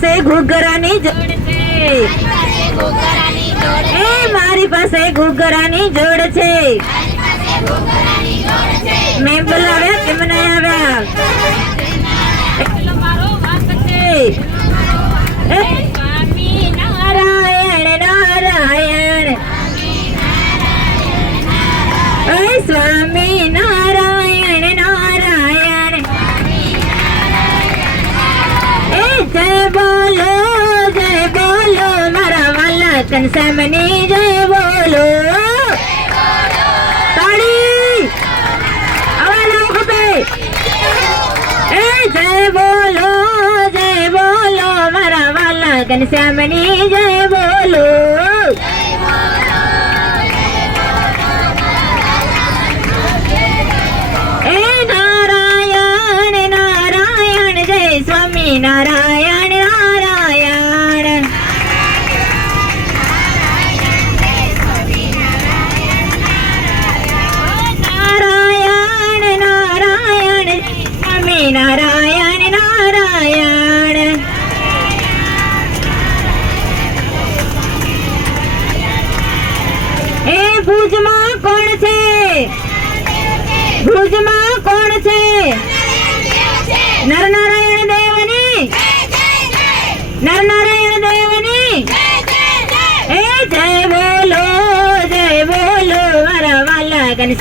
પાસે ઘૂઘરાની જોડ છે એ મારી પાસે ઘૂઘરાની જોડ છે મેં બોલાવ્યા કેમ નહીં આવ્યા એટલો મારો વાંક છે એ સ્વામી નારાયણ નારાયણ એ સ્વામી નારાયણ નારાયણ એ જય બોલો મારા વાલા ઘનશ્યામની જય બોલો તાળી આવા લોકો ખપે એ જય બોલો મારા વાલા ઘનશ્યામની જય બોલો એ નારાયણ નારાયણ જય સ્વામી નારાયણ નારાયણ નારાયણ નારાયણ સ્વામી નારાયણ નારાયણ એ ભુજમાં કોણ છે ભુજમાં